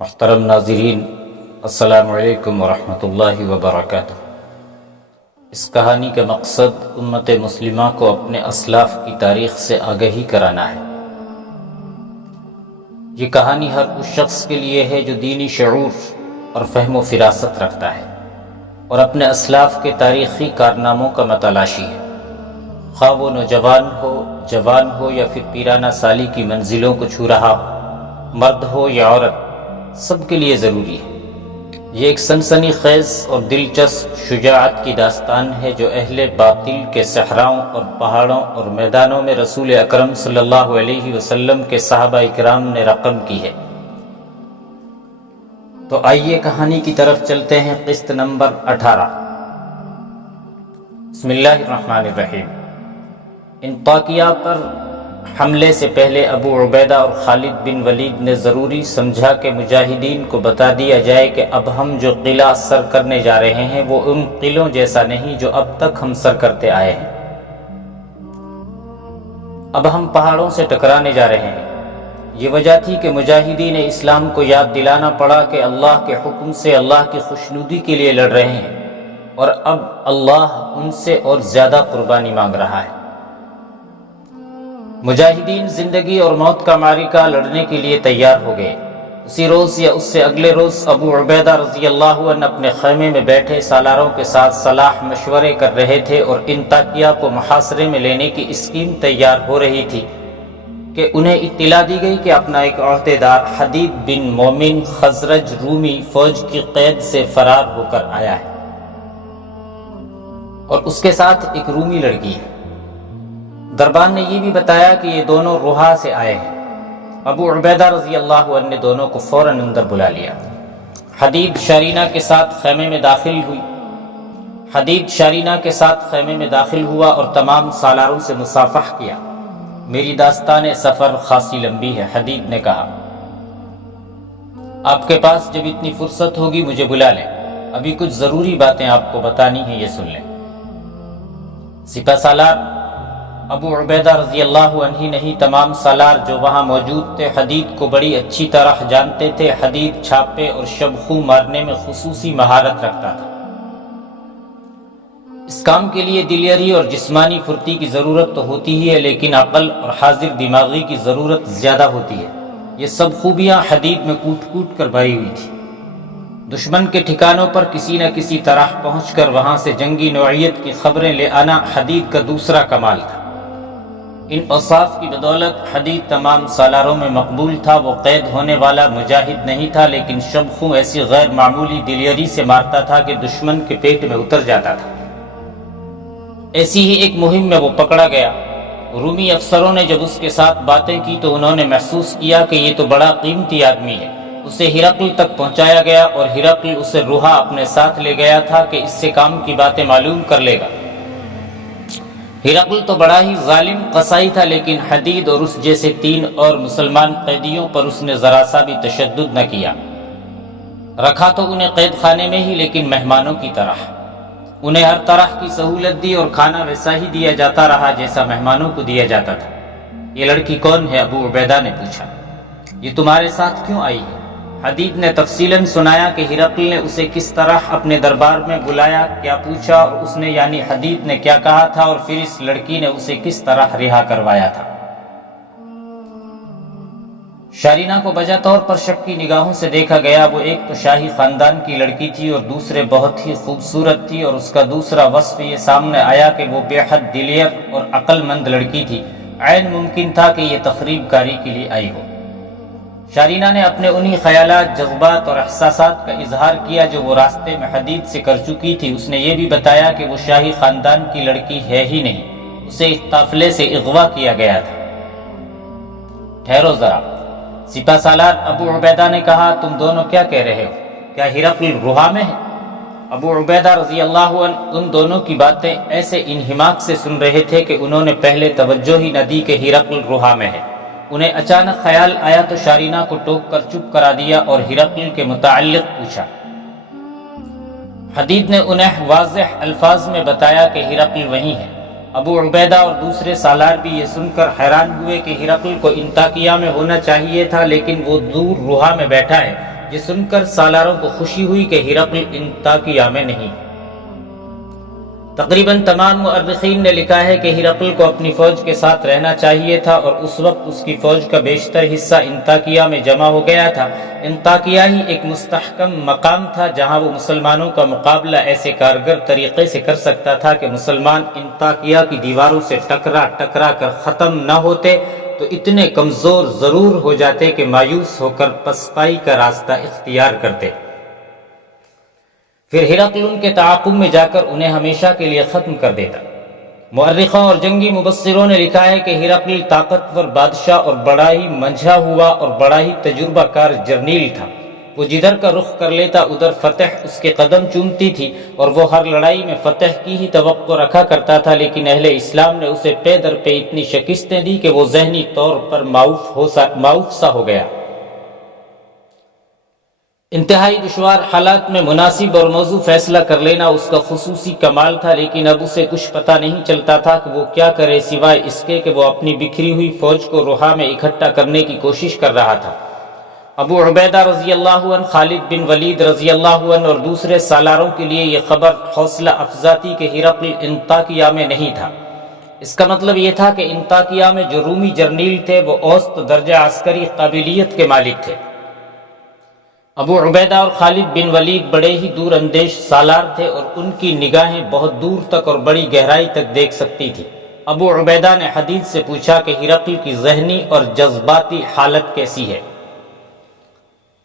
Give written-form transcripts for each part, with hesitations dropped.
محترم ناظرین، السلام علیکم ورحمۃ اللہ وبرکاتہ۔ اس کہانی کا مقصد امت مسلمہ کو اپنے اسلاف کی تاریخ سے آگہی کرانا ہے۔ یہ کہانی ہر اس شخص کے لیے ہے جو دینی شعور اور فہم و فراست رکھتا ہے اور اپنے اسلاف کے تاریخی کارناموں کا متلاشی ہے، خواہ وہ نوجوان ہو، جوان ہو یا پھر پیرانہ سالی کی منزلوں کو چھو رہا ہو، مرد ہو یا عورت، سب کے لیے ضروری ہے۔ یہ ایک سنسنی خیز اور دلچسپ شجاعت کی داستان ہے جو اہل باطل کے صحراؤں اور پہاڑوں اور میدانوں میں رسول اکرم صلی اللہ علیہ وسلم کے صحابہ اکرام نے رقم کی ہے۔ تو آئیے کہانی کی طرف چلتے ہیں۔ قسط نمبر 18۔ بسم اللہ الرحمن الرحیم۔ انطاکیہ پر حملے سے پہلے ابو عبیدہ اور خالد بن ولید نے ضروری سمجھا کہ مجاہدین کو بتا دیا جائے کہ اب ہم جو قلعہ سر کرنے جا رہے ہیں وہ ان قلعوں جیسا نہیں جو اب تک ہم سر کرتے آئے ہیں۔ اب ہم پہاڑوں سے ٹکرانے جا رہے ہیں۔ یہ وجہ تھی کہ مجاہدین اسلام کو یاد دلانا پڑا کہ اللہ کے حکم سے اللہ کی خوشنودی کے لیے لڑ رہے ہیں، اور اب اللہ ان سے اور زیادہ قربانی مانگ رہا ہے۔ مجاہدین زندگی اور موت کا معرکہ لڑنے کے لیے تیار ہو گئے۔ اسی روز یا اس سے اگلے روز ابو عبیدہ رضی اللہ عنہ اپنے خیمے میں بیٹھے سالاروں کے ساتھ صلاح مشورے کر رہے تھے اور انطاکیہ کو محاصرے میں لینے کی اسکیم تیار ہو رہی تھی کہ انہیں اطلاع دی گئی کہ اپنا ایک عہدیدار حدید بن مومن خزرج رومی فوج کی قید سے فرار ہو کر آیا ہے، اور اس کے ساتھ ایک رومی لڑکی ہے۔ دربان نے یہ بھی بتایا کہ یہ دونوں روحا سے آئے ہیں۔ ابو عبیدہ رضی اللہ عنہ نے دونوں کو فوراً اندر بلا لیا۔ حدید شارینہ کے ساتھ خیمے میں داخل ہوا اور تمام سالاروں سے مصافحہ کیا۔ میری داستان سفر خاصی لمبی ہے، حدید نے کہا۔ آپ کے پاس جب اتنی فرصت ہوگی مجھے بلا لیں، ابھی کچھ ضروری باتیں آپ کو بتانی ہیں، یہ سن لیں۔ سپہ سالار ابو عبیدہ رضی اللہ عنہ نہیں، تمام سالار جو وہاں موجود تھے حدید کو بڑی اچھی طرح جانتے تھے۔ حدید چھاپے اور شبخو مارنے میں خصوصی مہارت رکھتا تھا۔ اس کام کے لیے دلیری اور جسمانی پھرتی کی ضرورت تو ہوتی ہی ہے، لیکن عقل اور حاضر دماغی کی ضرورت زیادہ ہوتی ہے۔ یہ سب خوبیاں حدید میں کوٹ کوٹ کر بھری ہوئی تھی۔ دشمن کے ٹھکانوں پر کسی نہ کسی طرح پہنچ کر وہاں سے جنگی نوعیت کی خبریں لے آنا حدید کا دوسرا کمال تھا۔ ان اوصاف کی بدولت حدید تمام سالاروں میں مقبول تھا۔ وہ قید ہونے والا مجاہد نہیں تھا، لیکن شبخوں ایسی غیر معمولی دلیری سے مارتا تھا کہ دشمن کے پیٹ میں اتر جاتا تھا۔ ایسی ہی ایک مہم میں وہ پکڑا گیا۔ رومی افسروں نے جب اس کے ساتھ باتیں کی تو انہوں نے محسوس کیا کہ یہ تو بڑا قیمتی آدمی ہے۔ اسے ہرقل تک پہنچایا گیا اور ہرقل اسے روحا اپنے ساتھ لے گیا تھا کہ اس سے کام کی باتیں معلوم کر لے گا۔ ہرقل تو بڑا ہی ظالم قصائی تھا، لیکن حدید اور اس جیسے 3 اور مسلمان قیدیوں پر اس نے ذرا سا بھی تشدد نہ کیا۔ رکھا تو انہیں قید خانے میں ہی، لیکن مہمانوں کی طرح۔ انہیں ہر طرح کی سہولت دی اور کھانا ویسا ہی دیا جاتا رہا جیسا مہمانوں کو دیا جاتا تھا۔ یہ لڑکی کون ہے؟ ابو عبیدہ نے پوچھا۔ یہ تمہارے ساتھ کیوں آئی ہے؟ حدید نے تفصیلاً سنایا کہ ہرقل نے اسے کس طرح اپنے دربار میں بلایا، کیا پوچھا، اور اس نے یعنی حدید نے کیا کہا تھا، اور پھر اس لڑکی نے اسے کس طرح رہا کروایا تھا۔ شارینہ کو بجا طور پر شک کی نگاہوں سے دیکھا گیا۔ وہ ایک تو شاہی خاندان کی لڑکی تھی اور دوسرے بہت ہی خوبصورت تھی، اور اس کا دوسرا وصف یہ سامنے آیا کہ وہ بے حد دلیر اور عقل مند لڑکی تھی۔ عین ممکن تھا کہ یہ تخریب کاری کے لیے آئی ہو۔ شارینہ نے اپنے انہی خیالات، جذبات اور احساسات کا اظہار کیا جو وہ راستے میں حدید سے کر چکی تھی۔ اس نے یہ بھی بتایا کہ وہ شاہی خاندان کی لڑکی ہے ہی نہیں، اسے ایک قافلے سے اغوا کیا گیا تھا۔ ٹھہرو ذرا، سپہ سالار ابو عبیدہ نے کہا، تم دونوں کیا کہہ رہے ہو؟ کیا ہرقل روحا میں ہے؟ ابو عبیدہ رضی اللہ عنہ ان دونوں کی باتیں ایسے انہماک سے سن رہے تھے کہ انہوں نے پہلے توجہ ہی نہ دی کہ ہرقل روحا میں ہے۔ انہیں اچانک خیال آیا تو شارینہ کو ٹوک کر چپ کرا دیا اور ہرقل کے متعلق پوچھا۔ حدید نے انہیں واضح الفاظ میں بتایا کہ ہرقل وہیں ہے۔ ابو عبیدہ اور دوسرے سالار بھی یہ سن کر حیران ہوئے کہ ہرقل کو انطاکیہ میں ہونا چاہیے تھا، لیکن وہ دور روحا میں بیٹھا ہے یہ سن کر سالاروں کو خوشی ہوئی کہ ہرقل انطاکیہ میں نہیں۔ تقریباً تمام مؤرخین نے لکھا ہے کہ ہرقل کو اپنی فوج کے ساتھ رہنا چاہیے تھا، اور اس وقت اس کی فوج کا بیشتر حصہ انطاکیہ میں جمع ہو گیا تھا۔ انطاکیہ ہی ایک مستحکم مقام تھا جہاں وہ مسلمانوں کا مقابلہ ایسے کارگر طریقے سے کر سکتا تھا کہ مسلمان انطاکیہ کی دیواروں سے ٹکرا ٹکرا کر ختم نہ ہوتے تو اتنے کمزور ضرور ہو جاتے کہ مایوس ہو کر پسپائی کا راستہ اختیار کرتے۔ پھر ہرقل ان کے تعاقب میں جا کر انہیں ہمیشہ کے لیے ختم کر دیتا۔ مورخوں اور جنگی مبصروں نے لکھا ہے کہ ہرقل طاقتور بادشاہ اور بڑا ہی منجھا ہوا اور بڑا ہی تجربہ کار جرنیل تھا۔ وہ جدھر کا رخ کر لیتا ادھر فتح اس کے قدم چومتی تھی، اور وہ ہر لڑائی میں فتح کی ہی توقع رکھا کرتا تھا، لیکن اہل اسلام نے اسے پے در پے اتنی شکستیں دی کہ وہ ذہنی طور پر معوف سا ہو گیا۔ انتہائی دشوار حالات میں مناسب اور موزوں فیصلہ کر لینا اس کا خصوصی کمال تھا، لیکن اب اسے کچھ پتہ نہیں چلتا تھا کہ وہ کیا کرے سوائے اس کے کہ وہ اپنی بکھری ہوئی فوج کو روحا میں اکٹھا کرنے کی کوشش کر رہا تھا۔ ابو عبیدہ رضی اللہ عنہ، خالد بن ولید رضی اللہ عنہ اور دوسرے سالاروں کے لیے یہ خبر حوصلہ افزا تھی کہ ہرقل انطاکیہ میں نہیں تھا۔ اس کا مطلب یہ تھا کہ انطاکیہ میں جو رومی جرنیل تھے وہ اوسط درجہ عسکری قابلیت کے مالک تھے۔ ابو عبیدہ اور خالد بن ولید بڑے ہی دور اندیش سالار تھے، اور ان کی نگاہیں بہت دور تک اور بڑی گہرائی تک دیکھ سکتی تھی۔ ابو عبیدہ نے حدید سے پوچھا کہ ہرقل کی ذہنی اور جذباتی حالت کیسی ہے؟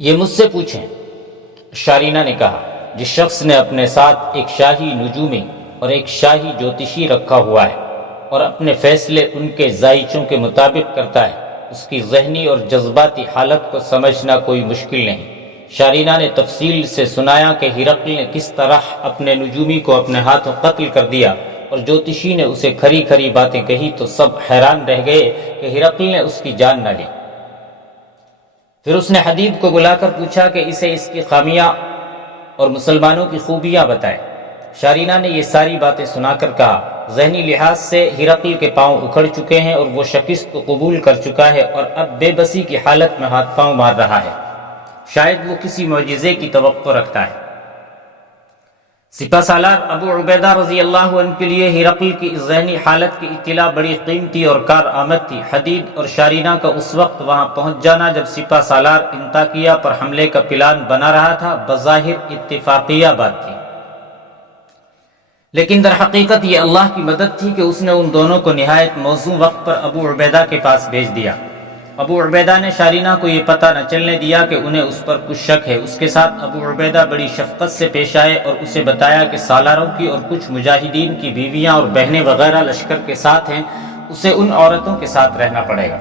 یہ مجھ سے پوچھیں، شارینہ نے کہا۔ جس شخص نے اپنے ساتھ ایک شاہی نجومی اور ایک شاہی جوتشی رکھا ہوا ہے اور اپنے فیصلے ان کے ذائچوں کے مطابق کرتا ہے، اس کی ذہنی اور جذباتی حالت کو سمجھنا کوئی مشکل نہیں۔ شارینہ نے تفصیل سے سنایا کہ ہرقل نے کس طرح اپنے نجومی کو اپنے ہاتھوں قتل کر دیا، اور جوتشی نے اسے کھری کھری باتیں کہی تو سب حیران رہ گئے کہ ہرقل نے اس کی جان نہ لی۔ پھر اس نے حدید کو بلا کر پوچھا کہ اسے اس کی خامیاں اور مسلمانوں کی خوبیاں بتائے۔ شارینہ نے یہ ساری باتیں سنا کر کہا، ذہنی لحاظ سے ہرقل کے پاؤں اکھڑ چکے ہیں اور وہ شکست کو قبول کر چکا ہے، اور اب بے بسی کی حالت میں ہاتھ پاؤں مار رہا ہے۔ شاید وہ کسی معجزے کی توقع رکھتا ہے۔ سپہ سالار ابو عبیدہ رضی اللہ عنہ کے لیے ہرقل کی اس ذہنی حالت کی اطلاع بڑی قیمتی اور کارآمد تھی۔ حدید اور شارینہ کا اس وقت وہاں پہنچ جانا جب سپہ سالار انطاکیہ پر حملے کا پلان بنا رہا تھا، بظاہر اتفاقیہ بات تھی، لیکن در حقیقت یہ اللہ کی مدد تھی کہ اس نے ان دونوں کو نہایت موزوں وقت پر ابو عبیدہ کے پاس بھیج دیا۔ ابو عبیدہ نے شارینہ کو یہ پتہ نہ چلنے دیا کہ انہیں اس پر کچھ شک ہے۔ اس کے ساتھ ابو عبیدہ بڑی شفقت سے پیش آئے اور اسے بتایا کہ سالاروں کی اور کچھ مجاہدین کی بیویاں اور بہنیں وغیرہ لشکر کے ساتھ ہیں، اسے ان عورتوں کے ساتھ رہنا پڑے گا۔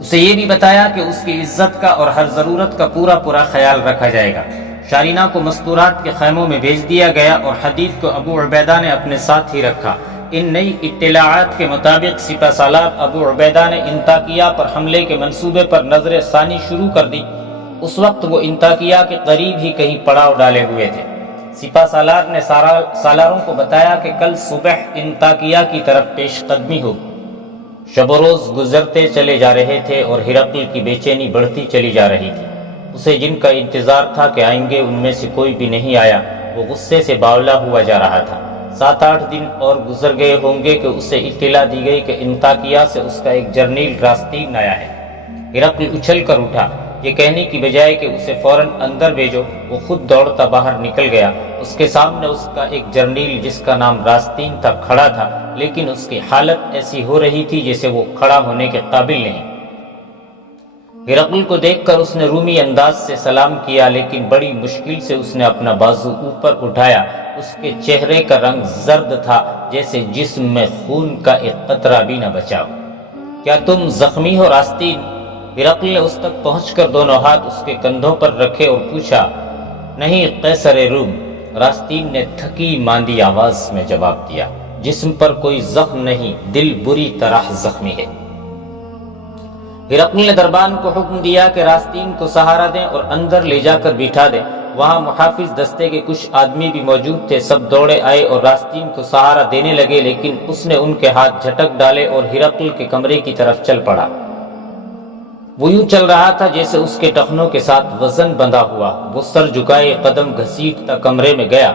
اسے یہ بھی بتایا کہ اس کی عزت کا اور ہر ضرورت کا پورا خیال رکھا جائے گا۔ شارینہ کو مستورات کے خیموں میں بھیج دیا گیا، اور حدید کو ابو عبیدہ نے اپنے ساتھ ہی رکھا۔ ان نئی اطلاعات کے مطابق سپہ سالار ابو عبیدہ نے انطاکیہ پر حملے کے منصوبے پر نظر ثانی شروع کر دی۔ اس وقت وہ انطاکیہ کے قریب ہی کہیں پڑاؤ ڈالے ہوئے تھے۔ سپہ سالار نے سالاروں کو بتایا کہ کل صبح انطاکیہ کی طرف پیش قدمی ہو۔ شب و روز گزرتے چلے جا رہے تھے اور ہرقل کی بے چینی بڑھتی چلی جا رہی تھی۔ اسے جن کا انتظار تھا کہ آئیں گے ان میں سے کوئی بھی نہیں آیا، وہ غصے سے باولا ہوا جا رہا تھا۔ 7-8 دن اور گزر گئے ہوں گے کہ اسے اطلاع دی گئی کہ انطاکیہ سے اس کا ایک جرنیل راستین آیا ہے۔ ہرقل اچھل کر اٹھا، یہ کہنے کی بجائے کہ اسے فوراً اندر بھیجو، وہ خود دوڑتا باہر نکل گیا۔ اس کے سامنے اس کا ایک جرنیل جس کا نام راستین تھا کھڑا تھا، لیکن اس کی حالت ایسی ہو رہی تھی جیسے وہ کھڑا ہونے کے قابل نہیں۔ ہرقل کو دیکھ کر اس نے رومی انداز سے سلام کیا، لیکن بڑی مشکل سے اس نے اپنا بازو اوپر اٹھایا۔ اس کے چہرے کا رنگ زرد تھا، جیسے جسم میں خون کا ایک قطرہ بھی نہ بچا ہو۔ کیا تم زخمی ہو راستین؟ ہرقل نے اس تک پہنچ کر دونوں ہاتھ اس کے کندھوں پر رکھے اور پوچھا۔ نہیں قیصر روم، راستین نے تھکی ماندی آواز میں جواب دیا، جسم پر کوئی زخم نہیں، دل بری طرح زخمی ہے۔ ہرقل نے دربان کو حکم دیا کہ راستین کو سہارا دیں اور اندر لے جا کر بٹھا دیں۔ وہاں محافظ دستے کے کچھ آدمی بھی موجود تھے، سب دوڑے آئے اور راستین کو سہارا دینے لگے، لیکن اس نے ان کے ہاتھ جھٹک ڈالے اور ہرقل کے کمرے کی طرف چل پڑا۔ وہ یوں چل رہا تھا جیسے اس کے ٹخنوں کے ساتھ وزن بندھا ہوا۔ وہ سر جھکائے قدم گھسیٹتا کمرے میں گیا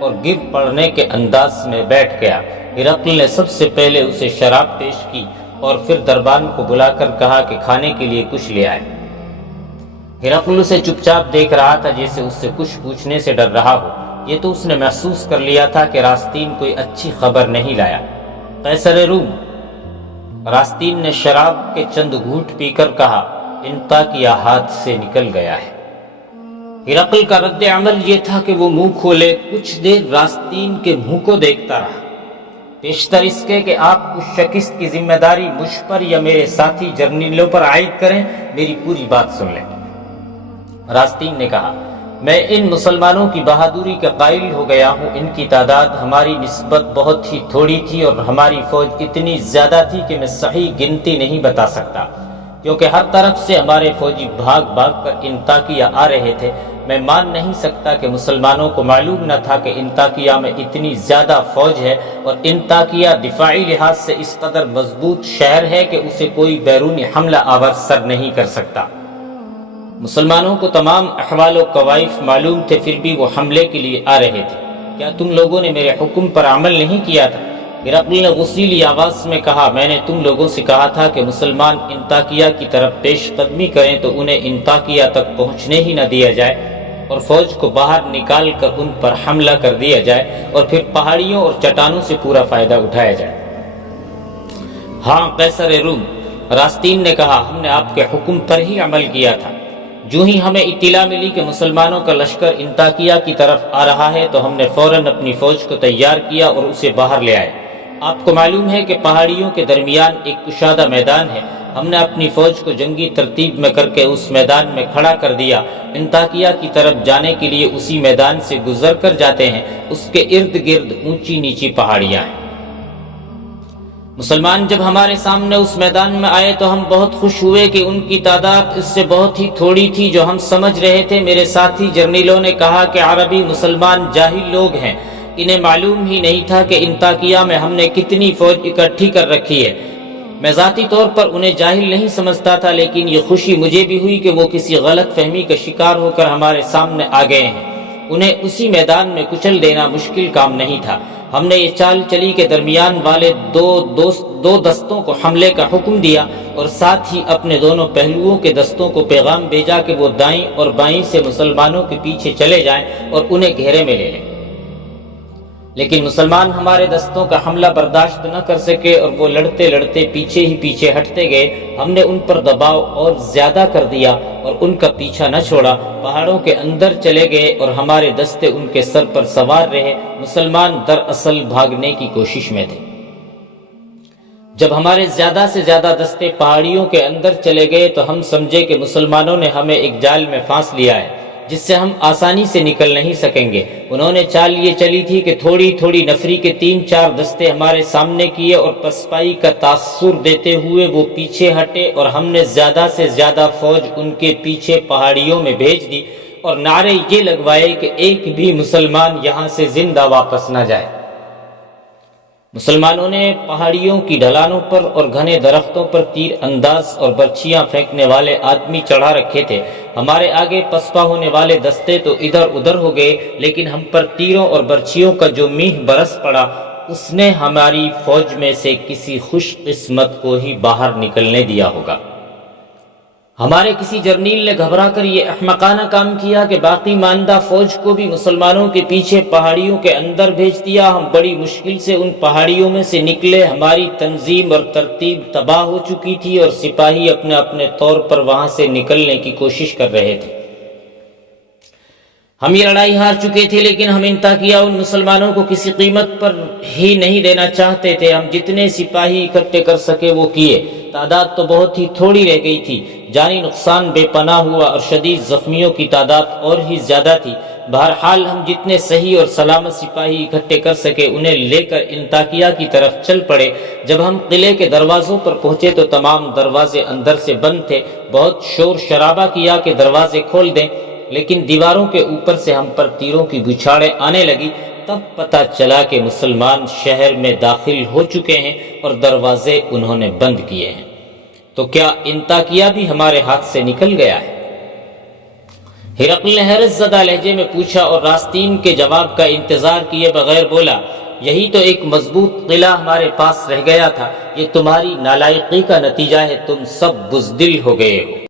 اور گر پڑنے کے انداز میں بیٹھ گیا۔ ہرقل نے سب سے پہلے اسے شراب پیش کی اور پھر دربان کو بلا کر کہا کہ کھانے کے لیے کچھ لے آئے۔ ہرقل اسے چپ چاپ دیکھ رہا تھا جیسے اس سے کچھ پوچھنے سے ڈر رہا ہو۔ یہ تو اس نے محسوس کر لیا تھا کہ راستین کوئی اچھی خبر نہیں لایا۔ قیصر روم، راستین نے شراب کے چند گھونٹ پی کر کہا، انطاکیہ ہاتھ سے نکل گیا ہے۔ ہرقل کا رد عمل یہ تھا کہ وہ منہ کھولے کچھ دیر راستین کے منہ کو دیکھتا رہا۔ پیشتر اس کے کہ آپ اس شکست کی ذمہ داری مجھ پر یا میرے ساتھی جرنیلوں پر عائد کریں، میری پوری بات سن لیں۔ راستین نے کہا، میں ان مسلمانوں کی بہادری کا قائل ہو گیا ہوں۔ ان کی تعداد ہماری نسبت بہت ہی تھوڑی تھی اور ہماری فوج اتنی زیادہ تھی کہ میں صحیح گنتی نہیں بتا سکتا، کیونکہ ہر طرف سے ہمارے فوجی بھاگ بھاگ کر انطاکیہ آ رہے تھے۔ میں مان نہیں سکتا کہ مسلمانوں کو معلوم نہ تھا کہ انطاکیہ میں اتنی زیادہ فوج ہے، اور انطاکیہ دفاعی لحاظ سے اس قدر مضبوط شہر ہے کہ اسے کوئی بیرونی حملہ آور سر نہیں کر سکتا۔ مسلمانوں کو تمام احوال و کوائف معلوم تھے، پھر بھی وہ حملے کے لیے آ رہے تھے۔ کیا تم لوگوں نے میرے حکم پر عمل نہیں کیا تھا؟ ہرقل نے غصیلی آواز میں کہا، میں نے تم لوگوں سے کہا تھا کہ مسلمان انطاکیہ کی طرف پیش قدمی کریں تو انہیں انطاکیہ تک پہنچنے ہی نہ دیا جائے اور فوج کو باہر نکال کر ان پر حملہ کر دیا جائے اور پھر پہاڑیوں اور چٹانوں سے پورا فائدہ اٹھایا جائے۔ ہاں قیصر روم، راستین نے کہا، ہم نے آپ کے حکم پر ہی عمل کیا تھا۔ جو ہی ہمیں اطلاع ملی کہ مسلمانوں کا لشکر انطاکیہ کی طرف آ رہا ہے تو ہم نے فوراً اپنی فوج کو تیار کیا اور اسے باہر لے آئے۔ آپ کو معلوم ہے کہ پہاڑیوں کے درمیان ایک کشادہ میدان ہے۔ ہم نے اپنی فوج کو جنگی ترتیب میں کر کے اس میدان میں کھڑا کر دیا۔ انطاکیہ کی طرف جانے کے لیے اسی میدان سے گزر کر جاتے ہیں۔ اس کے ارد گرد اونچی نیچی پہاڑیاں ہیں۔ مسلمان جب ہمارے سامنے اس میدان میں آئے تو ہم بہت خوش ہوئے کہ ان کی تعداد اس سے بہت ہی تھوڑی تھی جو ہم سمجھ رہے تھے۔ میرے ساتھی جرنیلوں نے کہا کہ عربی مسلمان جاہل لوگ ہیں، انہیں معلوم ہی نہیں تھا کہ انطاکیہ میں ہم نے کتنی فوج اکٹھی کر رکھی ہے۔ میں ذاتی طور پر انہیں جاہل نہیں سمجھتا تھا، لیکن یہ خوشی مجھے بھی ہوئی کہ وہ کسی غلط فہمی کا شکار ہو کر ہمارے سامنے آ گئے ہیں۔ انہیں اسی میدان میں کچل دینا مشکل کام نہیں تھا۔ ہم نے یہ چال چلی کہ درمیان والے دو دستوں کو حملے کا حکم دیا اور ساتھ ہی اپنے دونوں پہلوؤں کے دستوں کو پیغام بھیجا کہ وہ دائیں اور بائیں سے مسلمانوں کے پیچھے چلے جائیں اور انہیں گھیرے میں لے لیں۔ لیکن مسلمان ہمارے دستوں کا حملہ برداشت نہ کر سکے اور وہ لڑتے لڑتے پیچھے ہی پیچھے ہٹتے گئے۔ ہم نے ان پر دباؤ اور زیادہ کر دیا اور ان کا پیچھا نہ چھوڑا۔ پہاڑوں کے اندر چلے گئے اور ہمارے دستے ان کے سر پر سوار رہے۔ مسلمان دراصل بھاگنے کی کوشش میں تھے۔ جب ہمارے زیادہ سے زیادہ دستے پہاڑیوں کے اندر چلے گئے تو ہم سمجھے کہ مسلمانوں نے ہمیں ایک جال میں پھانس لیا ہے جس سے ہم آسانی سے نکل نہیں سکیں گے۔ انہوں نے چال یہ چلی تھی کہ تھوڑی تھوڑی نفری کے 3-4 دستے ہمارے سامنے کیے اور پسپائی کا تاثر دیتے ہوئے وہ پیچھے ہٹے اور ہم نے زیادہ سے زیادہ فوج ان کے پیچھے پہاڑیوں میں بھیج دی اور نعرے یہ لگوائے کہ ایک بھی مسلمان یہاں سے زندہ واپس نہ جائے۔ مسلمانوں نے پہاڑیوں کی ڈھلانوں پر اور گھنے درختوں پر تیر انداز اور برچھیاں پھینکنے والے آدمی چڑھا رکھے تھے۔ ہمارے آگے پسپا ہونے والے دستے تو ادھر ادھر ہو گئے، لیکن ہم پر تیروں اور برچھیوں کا جو میہ برس پڑا اس نے ہماری فوج میں سے کسی خوش قسمت کو ہی باہر نکلنے دیا ہوگا۔ ہمارے کسی جرنیل نے گھبرا کر یہ احمقانہ کام کیا کہ باقی ماندہ فوج کو بھی مسلمانوں کے پیچھے پہاڑیوں کے اندر بھیج دیا۔ ہم بڑی مشکل سے ان پہاڑیوں میں سے نکلے۔ ہماری تنظیم اور ترتیب تباہ ہو چکی تھی اور سپاہی اپنے اپنے طور پر وہاں سے نکلنے کی کوشش کر رہے تھے۔ ہم یہ لڑائی ہار چکے تھے، لیکن ہم انطاکیہ ان مسلمانوں کو کسی قیمت پر ہی نہیں دینا چاہتے تھے۔ ہم جتنے سپاہی اکٹھے کر سکے وہ کیے۔ تعداد تو بہت ہی تھوڑی رہ گئی تھی۔ جانی نقصان بے پناہ ہوا اور شدید زخمیوں کی تعداد اور ہی زیادہ تھی۔ بہرحال ہم جتنے صحیح اور سلامت سپاہی اکٹھے کر سکے انہیں لے کر انطاکیہ کی طرف چل پڑے۔ جب ہم قلعے کے دروازوں پر پہنچے تو تمام دروازے اندر سے بند تھے۔ بہت شور شرابہ کیا کہ دروازے کھول دیں، لیکن دیواروں کے اوپر سے ہم پر تیروں کی بچھاڑیں آنے لگی۔ تب پتہ چلا کہ مسلمان شہر میں داخل ہو چکے ہیں اور دروازے انہوں نے بند کیے ہیں۔ تو کیا انطاکیہ بھی ہمارے ہاتھ سے نکل گیا ہے؟ ہرقل نے حیرت زدہ لہجے میں پوچھا اور راستین کے جواب کا انتظار کیے بغیر بولا، یہی تو ایک مضبوط قلعہ ہمارے پاس رہ گیا تھا، یہ تمہاری نالائقی کا نتیجہ ہے، تم سب بزدل ہو گئے ہو۔